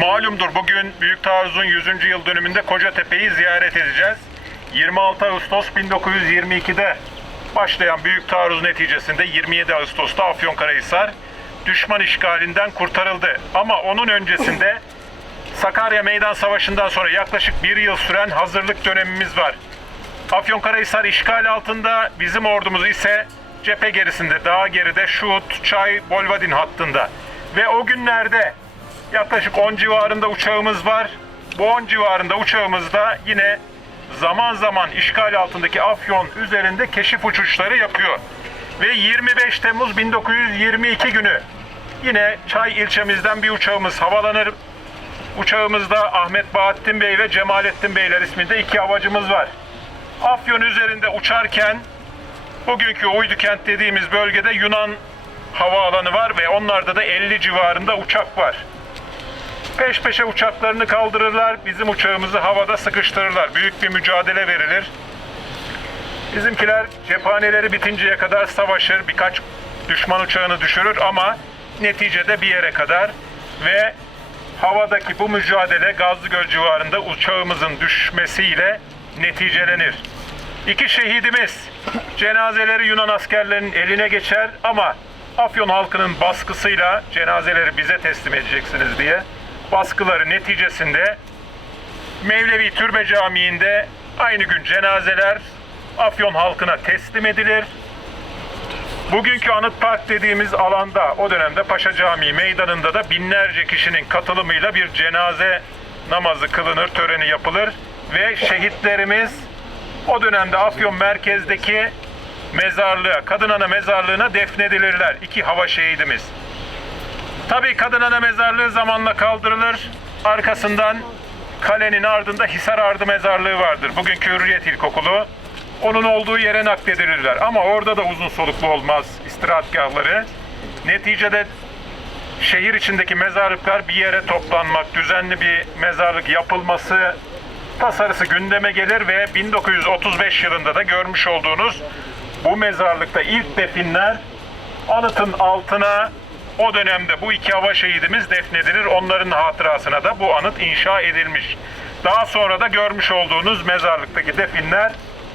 Malumdur bugün Büyük Taarruz'un 100. yıl dönümünde Kocatepe'yi ziyaret edeceğiz. 26 Ağustos 1922'de başlayan Büyük Taarruz neticesinde 27 Ağustos'ta Afyonkarahisar düşman işgalinden kurtarıldı. Ama onun öncesinde Sakarya Meydan Savaşı'ndan sonra yaklaşık bir yıl süren hazırlık dönemimiz var. Afyonkarahisar işgal altında, bizim ordumuz ise cephe gerisinde, daha geride Şuhut, Çay, Bolvadin hattında. Ve o günlerde yaklaşık 10 civarında uçağımız var. Bu 10 civarında uçağımızda yine zaman zaman işgal altındaki Afyon üzerinde keşif uçuşları yapıyor. Ve 25 Temmuz 1922 günü yine Çay ilçemizden bir uçağımız havalanır. Uçağımızda Ahmet Bahattin Bey ve Cemalettin Beyler isminde iki havacımız var. Afyon üzerinde uçarken bugünkü Uydukent dediğimiz bölgede Yunan havaalanı var ve onlarda da 50 civarında uçak var. Peş peşe uçaklarını kaldırırlar, bizim uçağımızı havada sıkıştırırlar. Büyük bir mücadele verilir. Bizimkiler cephaneleri bitinceye kadar savaşır, birkaç düşman uçağını düşürür ama neticede bir yere kadar ve havadaki bu mücadele Gazlıgöl civarında uçağımızın düşmesiyle neticelenir. İki şehidimiz cenazeleri Yunan askerlerinin eline geçer ama Afyon halkının baskısıyla cenazeleri bize teslim edeceksiniz diye baskıları neticesinde Mevlevi Türbe Camii'nde aynı gün cenazeler Afyon halkına teslim edilir. Bugünkü Anıt Park dediğimiz alanda o dönemde Paşa Camii meydanında da binlerce kişinin katılımıyla bir cenaze namazı kılınır, töreni yapılır ve şehitlerimiz o dönemde Afyon merkezdeki mezarlığa, Kadınana mezarlığına defnedilirler. İki hava şehidimiz. Tabii Kadınana mezarlığı zamanla kaldırılır. Arkasından kalenin ardında Hisar Ardı mezarlığı vardır. Bugünkü Hürriyet İlkokulu. Onun olduğu yere nakledilirler. Ama orada da uzun soluklu olmaz istirahatgahları. Neticede şehir içindeki mezarlıklar bir yere toplanmak, düzenli bir mezarlık yapılması tasarısı gündeme gelir ve 1935 yılında da görmüş olduğunuz bu mezarlıkta ilk definler anıtın altına o dönemde bu iki hava şehidimiz defnedilir. Onların hatırasına da bu anıt inşa edilmiş. Daha sonra da görmüş olduğunuz mezarlıktaki definler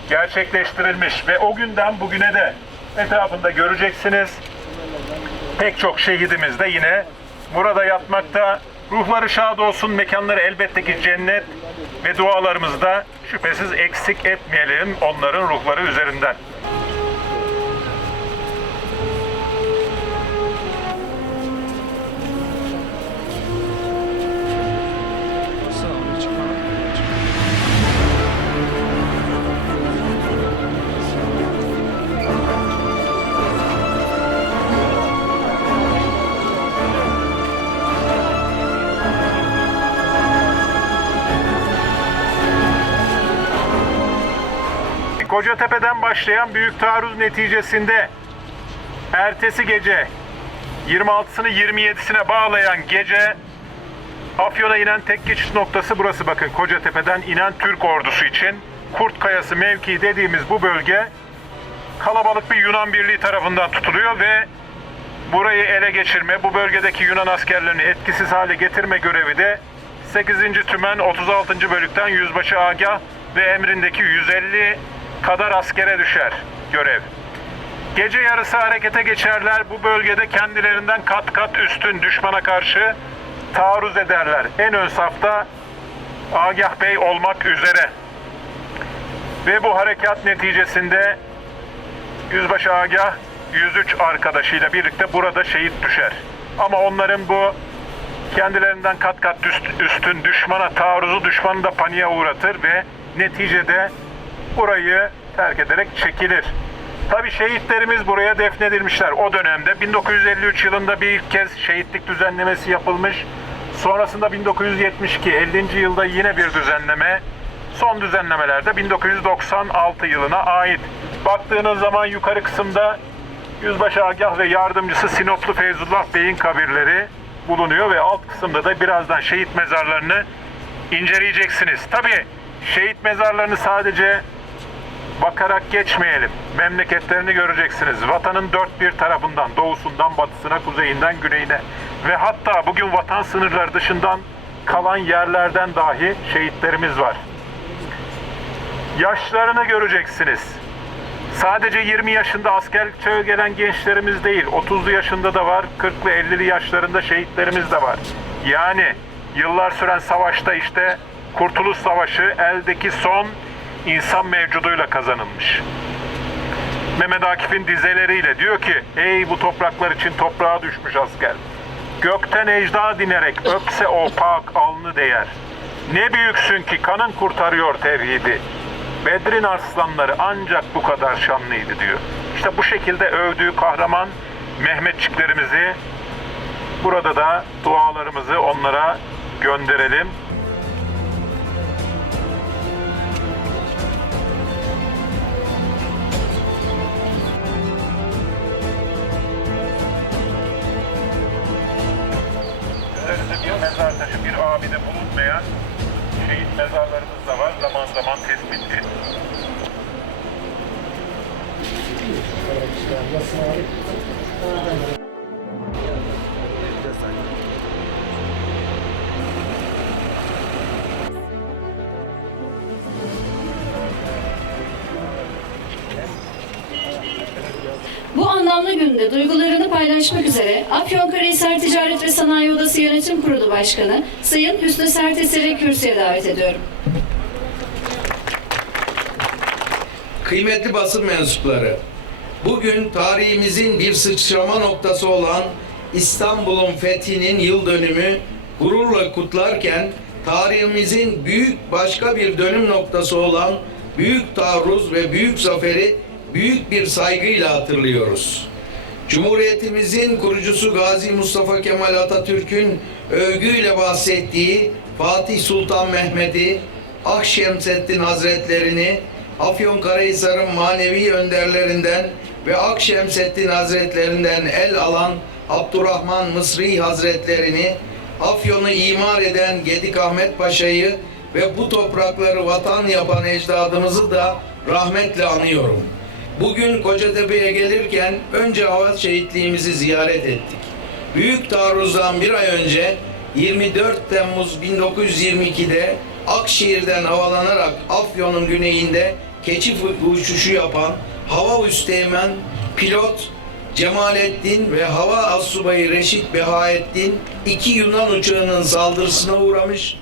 gerçekleştirilmiş ve o günden bugüne de etrafında göreceksiniz pek çok şehidimiz de yine burada yatmakta. Ruhları şad olsun, mekanları elbette ki cennet ve dualarımızda şüphesiz eksik etmeyelim onların ruhları üzerinden. Kocatepe'den başlayan büyük taarruz neticesinde ertesi gece 26'sını 27'sine bağlayan gece Afyon'a inen tek geçiş noktası burası bakın Kocatepe'den inen Türk ordusu için Kurt Kayası mevkii dediğimiz bu bölge kalabalık bir Yunan birliği tarafından tutuluyor ve burayı ele geçirme, bu bölgedeki Yunan askerlerini etkisiz hale getirme görevi de 8. Tümen 36. Bölük'ten Yüzbaşı Agah ve emrindeki 150 kadar askere düşer görev. Gece yarısı harekete geçerler. Bu bölgede kendilerinden kat kat üstün düşmana karşı taarruz ederler. En ön safta Agah Bey olmak üzere. Ve bu harekat neticesinde Yüzbaşı Agah 103 arkadaşıyla birlikte burada şehit düşer. Ama onların bu kendilerinden kat kat üst- üstün düşmana taarruzu düşmanı da paniğe uğratır ve neticede burayı terk ederek çekilir. Tabi şehitlerimiz buraya defnedilmişler o dönemde. 1953 yılında bir ilk kez şehitlik düzenlemesi yapılmış. Sonrasında 1972 50. yılda yine bir düzenleme. Son düzenlemelerde 1996 yılına ait. Baktığınız zaman yukarı kısımda Yüzbaşı Agah ve yardımcısı Sinoplu Feyzullah Bey'in kabirleri bulunuyor ve alt kısımda da birazdan şehit mezarlarını inceleyeceksiniz. Tabi şehit mezarlarını sadece bakarak geçmeyelim. Memleketlerini göreceksiniz. Vatanın dört bir tarafından, doğusundan batısına, kuzeyinden güneyine ve hatta bugün vatan sınırları dışından kalan yerlerden dahi şehitlerimiz var. Yaşlarını göreceksiniz. Sadece 20 yaşında askerlik çağı gelen gençlerimiz değil, 30'lu yaşında da var, 40'lı 50'li yaşlarında şehitlerimiz de var. Yani yıllar süren savaşta işte Kurtuluş Savaşı eldeki son insan mevcuduyla kazanılmış. Mehmet Akif'in dizeleriyle diyor ki ey bu topraklar için toprağa düşmüş asker. Gökten ecda dinerek öpse o pak alnı değer. Ne büyüksün ki kanın kurtarıyor tevhidi. Bedrin arslanları ancak bu kadar şanlıydı diyor. İşte bu şekilde övdüğü kahraman Mehmetçiklerimizi burada da dualarımızı onlara gönderelim. Taşı, bir abide bulunmayan şehit mezarlarımız da var. Zaman zaman tespitli. Bu paylaşmak üzere Afyonkarahisar Ticaret ve Sanayi Odası Yönetim Kurulu Başkanı Sayın Hüsnü Serteser'i kürsüye davet ediyorum. Kıymetli basın mensupları, bugün tarihimizin bir sıçrama noktası olan İstanbul'un fethinin yıl dönümü gururla kutlarken tarihimizin büyük başka bir dönüm noktası olan Büyük Taarruz ve Büyük Zafer'i büyük bir saygıyla hatırlıyoruz. Cumhuriyetimizin kurucusu Gazi Mustafa Kemal Atatürk'ün övgüyle bahsettiği Fatih Sultan Mehmet'i, Akşemseddin Hazretlerini, Afyonkarahisar'ın manevi önderlerinden ve Akşemseddin Hazretlerinden el alan Abdurrahman Mısri Hazretlerini, Afyon'u imar eden Gedik Ahmet Paşa'yı ve bu toprakları vatan yapan ecdadımızı da rahmetle anıyorum. Bugün Kocatepe'ye gelirken önce hava şehitliğimizi ziyaret ettik. Büyük taarruzdan bir ay önce 24 Temmuz 1922'de Akşehir'den havalanarak Afyon'un güneyinde keçi uçuşu yapan hava üsteğmen pilot Cemalettin ve hava assubayı Reşit Behaettin iki Yunan uçağının saldırısına uğramış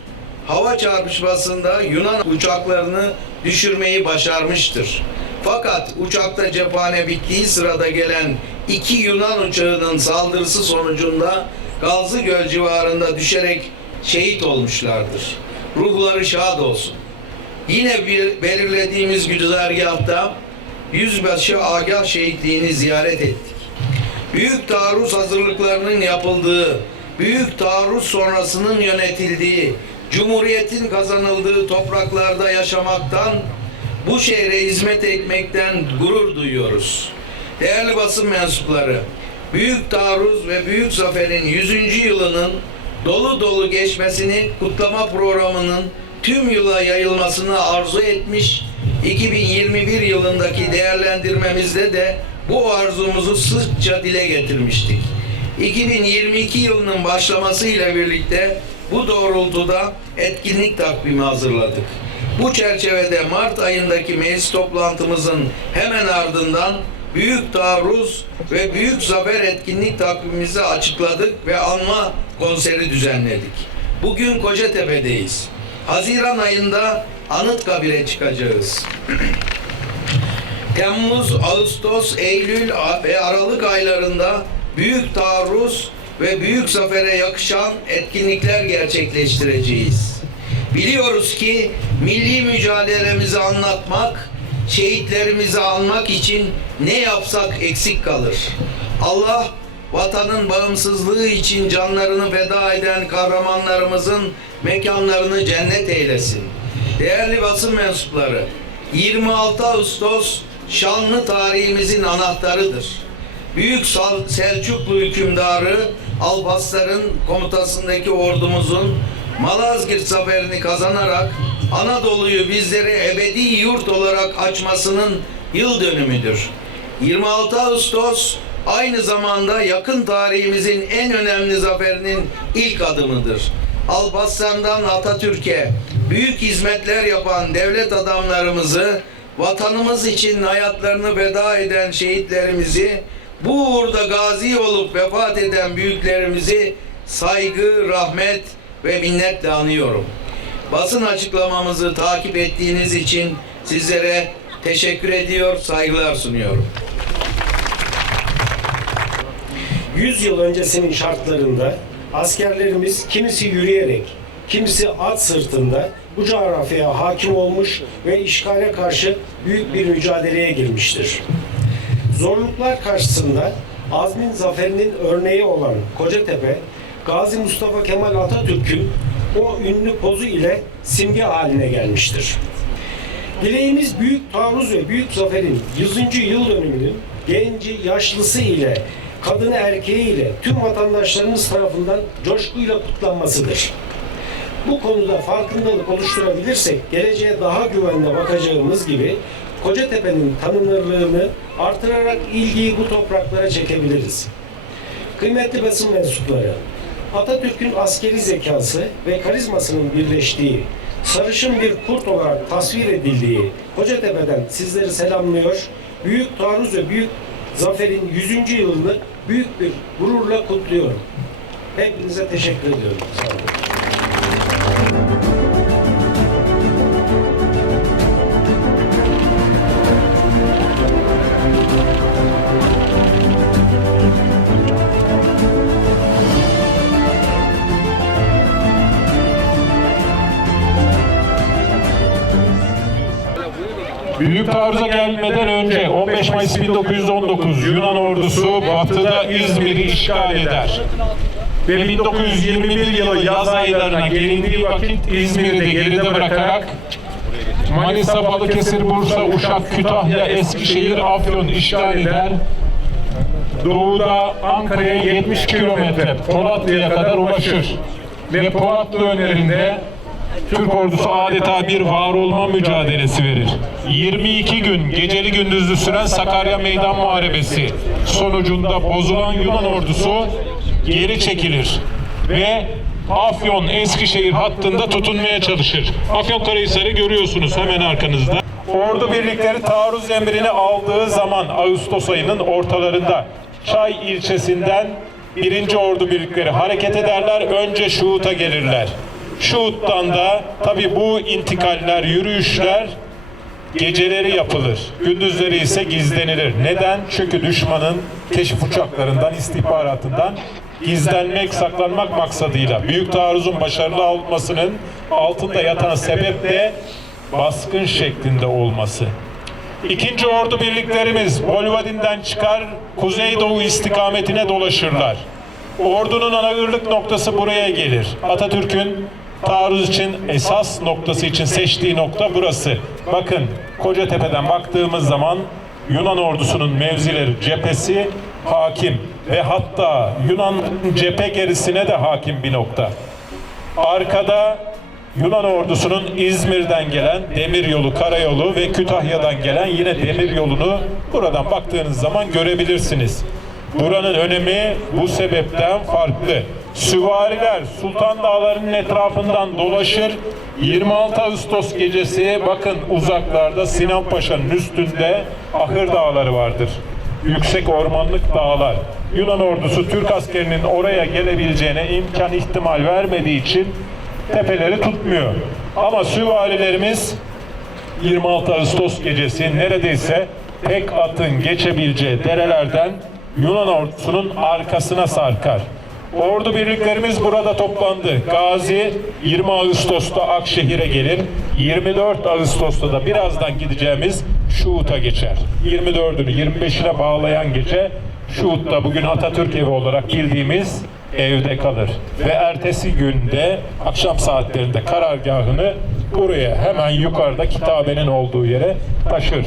hava çarpışmasında Yunan uçaklarını düşürmeyi başarmıştır. Fakat uçakta cephane bittiği sırada gelen iki Yunan uçağının saldırısı sonucunda Gazlıgöl civarında düşerek şehit olmuşlardır. Ruhları şad olsun. Yine bir belirlediğimiz güzergahta Yüzbaşı Agah şehitliğini ziyaret ettik. Büyük taarruz hazırlıklarının yapıldığı, büyük taarruz sonrasının yönetildiği, Cumhuriyetin kazanıldığı topraklarda yaşamaktan, bu şehre hizmet etmekten gurur duyuyoruz. Değerli basın mensupları, Büyük Taarruz ve Büyük Zafer'in 100. yılının dolu dolu geçmesini kutlama programının tüm yıla yayılmasını arzu etmiş, 2021 yılındaki değerlendirmemizde de bu arzumuzu sıkça dile getirmiştik. 2022 yılının başlamasıyla birlikte bu doğrultuda etkinlik takvimi hazırladık. Bu çerçevede Mart ayındaki meclis toplantımızın hemen ardından Büyük Taarruz ve Büyük Zafer etkinlik takvimimizi açıkladık ve anma konseri düzenledik. Bugün Kocatepe'deyiz. Haziran ayında Anıtkabir'e çıkacağız. Temmuz, Ağustos, Eylül ve Aralık aylarında büyük taarruz ve büyük zafere yakışan etkinlikler gerçekleştireceğiz. Biliyoruz ki milli mücadelemizi anlatmak, şehitlerimizi almak için ne yapsak eksik kalır. Allah vatanın bağımsızlığı için canlarını feda eden kahramanlarımızın mekanlarını cennet eylesin. Değerli basın mensupları, 26 Ağustos şanlı tarihimizin anahtarıdır. Büyük Selçuklu hükümdarı Alparslan'ın komutasındaki ordumuzun Malazgirt zaferini kazanarak Anadolu'yu bizlere ebedi yurt olarak açmasının yıl dönümüdür. 26 Ağustos aynı zamanda yakın tarihimizin en önemli zaferinin ilk adımıdır. Alparslan'dan Atatürk'e büyük hizmetler yapan devlet adamlarımızı, vatanımız için hayatlarını feda eden şehitlerimizi, bu uğurda gazi olup vefat eden büyüklerimizi saygı, rahmet ve minnetle anıyorum. Basın açıklamamızı takip ettiğiniz için sizlere teşekkür ediyor, saygılar sunuyorum. 100 yıl öncesinin şartlarında askerlerimiz kimisi yürüyerek, kimisi at sırtında bu coğrafyaya hakim olmuş ve işgale karşı büyük bir mücadeleye girmiştir. Zorluklar karşısında azmin zaferinin örneği olan Kocatepe, Gazi Mustafa Kemal Atatürk'ün o ünlü pozu ile simge haline gelmiştir. Dileğimiz büyük taarruz ve büyük zaferin 100. yıl dönümünün genci, yaşlısı ile kadını erkeği ile tüm vatandaşlarımız tarafından coşkuyla kutlanmasıdır. Bu konuda farkındalık oluşturabilirsek geleceğe daha güvenle bakacağımız gibi Kocatepe'nin tanınırlığını artırarak ilgiyi bu topraklara çekebiliriz. Kıymetli basın mensupları, Atatürk'ün askeri zekası ve karizmasının birleştiği, sarışın bir kurt olarak tasvir edildiği Kocatepe'den sizleri selamlıyor. Büyük taarruz ve büyük zaferin 100. yılını büyük bir gururla kutluyorum. Hepinize teşekkür ediyorum. Sağ olun. Büyük taarruza gelmeden önce 15 Mayıs 1919 Yunan ordusu batıda İzmir'i işgal eder. Ve 1921 yılı yaz aylarına gelindiği vakit İzmir'i de geride bırakarak Manisa, Balıkesir, Bursa, Uşak, Kütahya, Eskişehir, Afyon işgal eder. Doğuda Ankara'ya 70 kilometre Polatlı'ya kadar ulaşır. Ve Polatlı önlerinde Türk ordusu adeta bir var olma mücadelesi verir. 22 gün geceli gündüzlü süren Sakarya Meydan Muharebesi sonucunda bozulan Yunan ordusu geri çekilir ve Afyon Eskişehir hattında tutunmaya çalışır. Afyonkarahisar'ı görüyorsunuz hemen arkanızda. Ordu birlikleri taarruz emrini aldığı zaman Ağustos ayının ortalarında Çay ilçesinden birinci ordu birlikleri hareket ederler. Önce Şuhut'a gelirler. Şuhut'tan da tabi bu intikaller, yürüyüşler geceleri yapılır. Gündüzleri ise gizlenilir. Neden? Çünkü düşmanın keşif uçaklarından, istihbaratından gizlenmek, saklanmak maksadıyla büyük taarruzun başarılı olmasının altında yatan sebep de baskın şeklinde olması. İkinci ordu birliklerimiz Bolvadin'den çıkar, kuzeydoğu istikametine dolaşırlar. Ordunun ana noktası buraya gelir. Atatürk'ün taarruz için esas noktası için seçtiği nokta burası. Bakın Kocatepe'den baktığımız zaman Yunan ordusunun mevzileri cephesi hakim ve hatta Yunan cephe gerisine de hakim bir nokta. Arkada Yunan ordusunun İzmir'den gelen demir yolu, karayolu ve Kütahya'dan gelen yine demir yolunu buradan baktığınız zaman görebilirsiniz. Buranın önemi bu sebepten farklı. Süvariler Sultan Dağları'nın etrafından dolaşır. 26 Ağustos gecesi bakın uzaklarda Sinan Paşa'nın üstünde Ahır Dağları vardır. Yüksek ormanlık dağlar. Yunan ordusu Türk askerinin oraya gelebileceğine imkan ihtimal vermediği için tepeleri tutmuyor. Ama süvarilerimiz 26 Ağustos gecesi neredeyse tek atın geçebileceği derelerden Yunan ordusunun arkasına sarkar. Ordu birliklerimiz burada toplandı. Gazi 20 Ağustos'ta Akşehir'e gelir. 24 Ağustos'ta da birazdan gideceğimiz Şuhut'a geçer. 24'ünü 25'ine bağlayan gece Şuhut'ta bugün Atatürk evi olarak bildiğimiz evde kalır. Ve ertesi günde akşam saatlerinde karargahını buraya hemen yukarıda kitabenin olduğu yere taşır.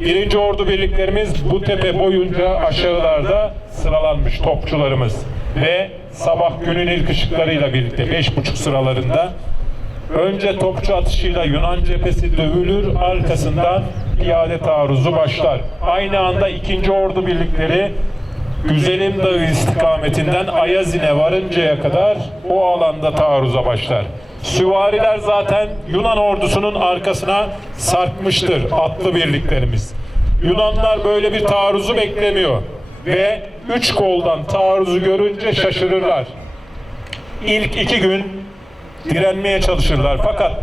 Birinci ordu birliklerimiz bu tepe boyunca aşağılarda sıralanmış topçularımız ve sabah günün ilk ışıklarıyla birlikte beş buçuk sıralarında önce topçu atışıyla Yunan cephesi dövülür arkasından piyade taarruzu başlar. Aynı anda ikinci ordu birlikleri Güzelim Dağı istikametinden Ayazine varıncaya kadar o alanda taarruza başlar. Süvariler zaten Yunan ordusunun arkasına sarkmıştır atlı birliklerimiz. Yunanlar böyle bir taarruzu beklemiyor ve üç koldan taarruzu görünce şaşırırlar. İlk iki gün direnmeye çalışırlar fakat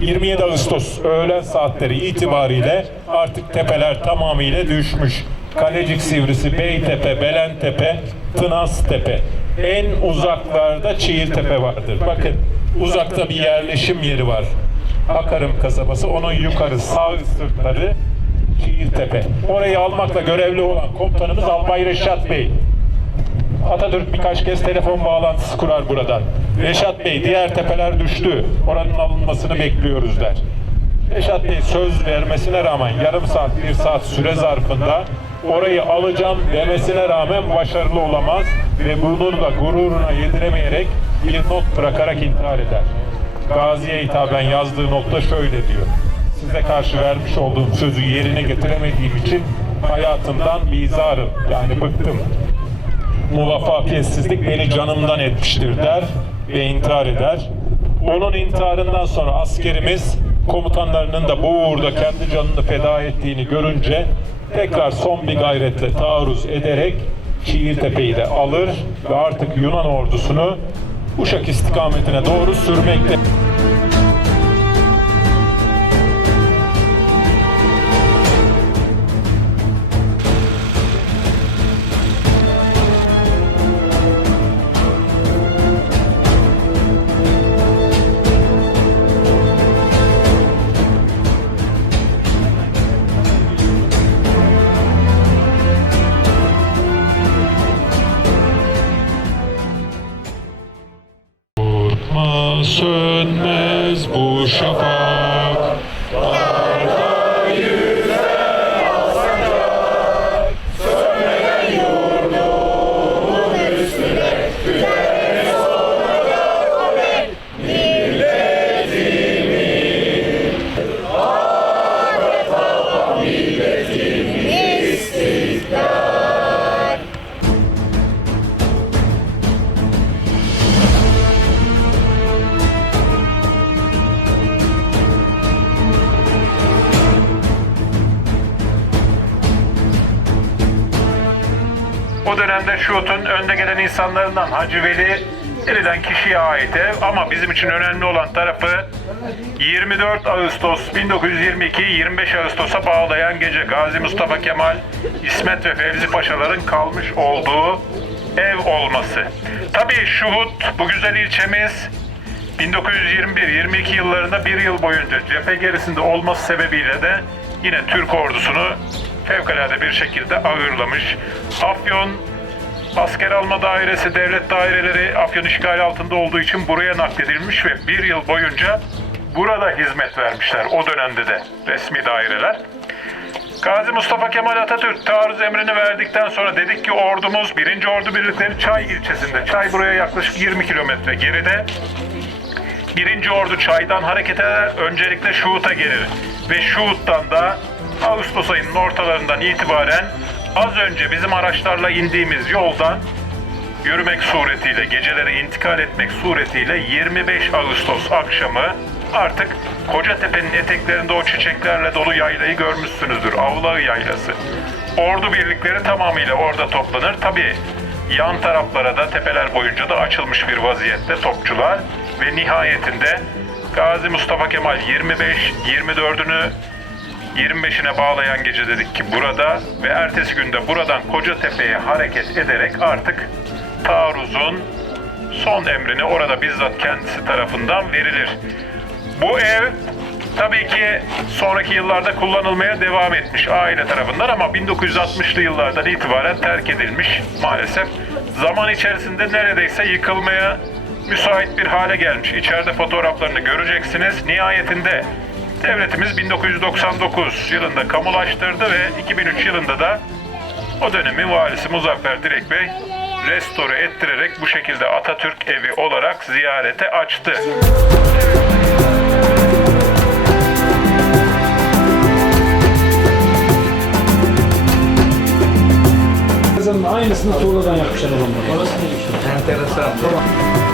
27 Ağustos öğlen saatleri itibariyle artık tepeler tamamıyla düşmüş. Kalecik Sivrisi, Beytepe, Belentepe, Tınaztepe. En uzaklarda Çiğiltepe vardır. Bakın uzakta bir yerleşim yeri var. Akarım kasabası, onun yukarı sağ sırtları Çiğiltepe. Orayı almakla görevli olan komutanımız Albay Reşat Bey. Atatürk birkaç kez telefon bağlantısı kurar buradan. Reşat Bey diğer tepeler düştü. Oranın alınmasını bekliyoruz der. Reşat Bey söz vermesine rağmen yarım saat bir saat süre zarfında orayı alacağım demesine rağmen başarılı olamaz ve bunu da gururuna yediremeyerek bir not bırakarak intihar eder. Gazi'ye hitaben yazdığı notta şöyle diyor. Size karşı vermiş olduğum sözü yerine getiremediğim için hayatımdan bizarım yani bıktım muvaffakiyetsizlik beni canımdan etmiştir der ve intihar eder. Onun intiharından sonra askerimiz komutanlarının da bu uğurda kendi canını feda ettiğini görünce tekrar son bir gayretle taarruz ederek Çiğiltepe'yi de alır ve artık Yunan ordusunu Uşak istikametine doğru sürmekte. O dönemde Şuhut'un önde gelen insanlarından Hacı Veli denilen kişiye ait ev ama bizim için önemli olan tarafı 24 Ağustos 1922'yi 25 Ağustos'a bağlayan gece Gazi Mustafa Kemal, İsmet ve Fevzi Paşaların kalmış olduğu ev olması. Tabii Şuhut bu güzel ilçemiz 1921-22 yıllarında bir yıl boyunca cephe gerisinde olması sebebiyle de yine Türk ordusunu fevkalade bir şekilde ağırlamış. Afyon asker alma dairesi, devlet daireleri Afyon işgali altında olduğu için buraya nakledilmiş ve bir yıl boyunca burada hizmet vermişler o dönemde de resmi daireler. Gazi Mustafa Kemal Atatürk taarruz emrini verdikten sonra dedik ki ordumuz 1. Ordu birlikleri Çay ilçesinde. Çay buraya yaklaşık 20 kilometre geride. Birinci Ordu Çay'dan hareket eder, öncelikle Şuhut'a gelir. Ve Şuhut'tan da Ağustos ayının ortalarından itibaren az önce bizim araçlarla indiğimiz yoldan yürümek suretiyle, geceleri intikal etmek suretiyle 25 Ağustos akşamı artık Kocatepe'nin eteklerinde o çiçeklerle dolu yaylayı görmüşsünüzdür. Avlağı yaylası. Ordu birlikleri tamamıyla orada toplanır. Tabii yan taraflara da tepeler boyunca da açılmış bir vaziyette topçular ve nihayetinde Gazi Mustafa Kemal 25 24'ünü 25'ine bağlayan gece dedik ki burada ve ertesi günde buradan Kocatepe'ye hareket ederek artık taarruzun son emrini orada bizzat kendisi tarafından verilir. Bu ev tabii ki sonraki yıllarda kullanılmaya devam etmiş aile tarafından ama 1960'lı yıllardan itibaren terk edilmiş maalesef. Zaman içerisinde neredeyse yıkılmaya müsait bir hale gelmiş. İçeride fotoğraflarını göreceksiniz. Nihayetinde devletimiz 1999 yılında kamulaştırdı ve 2003 yılında da o dönemin valisi Muzaffer Direk Bey restore ettirerek bu şekilde Atatürk evi olarak ziyarete açtı. aynısını tuğladan yapmışlar adamlar. Enteresan.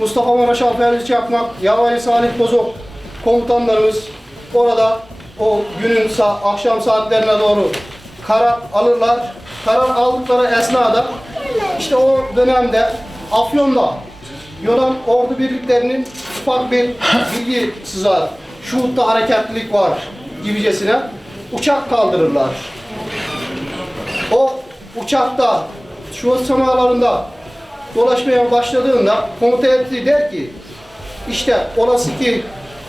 Mustafa Maraş Alper Çakmak, Yavali Salih Bozok komutanlarımız orada o günün sa- akşam saatlerine doğru karar alırlar. Karar aldıkları esnada işte o dönemde Afyon'da Yunan ordu birliklerinin ufak bir bilgi sızar. Şuhut'ta hareketlilik var gibicesine uçak kaldırırlar. O uçakta şu semalarında dolaşmaya başladığında komuta ettiği der ki işte olası ki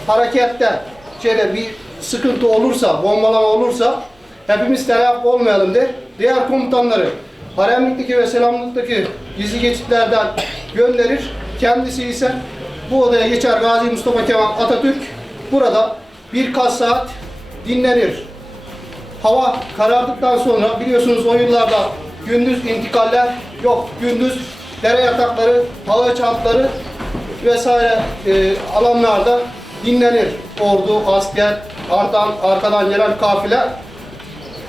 harekette şeyde bir sıkıntı olursa, bombalama olursa hepimiz telef olmayalım der. Diğer komutanları haremlikteki ve selamlıktaki gizli geçitlerden gönderir. Kendisi ise bu odaya geçer Gazi Mustafa Kemal Atatürk. Burada birkaç saat dinlenir. Hava karardıktan sonra biliyorsunuz o yıllarda gündüz intikaller yok. Gündüz dere yatakları, hava çantları vesaire e, alanlarda dinlenir. Ordu, asker, arkadan, arkadan gelen kafile.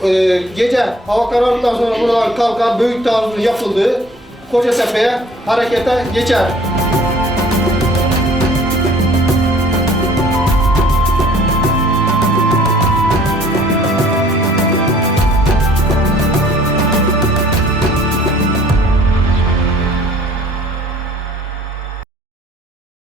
E, gece hava karardıktan sonra buradan kalkar büyük taarruzun yapıldığı Kocatepe'ye harekete geçer.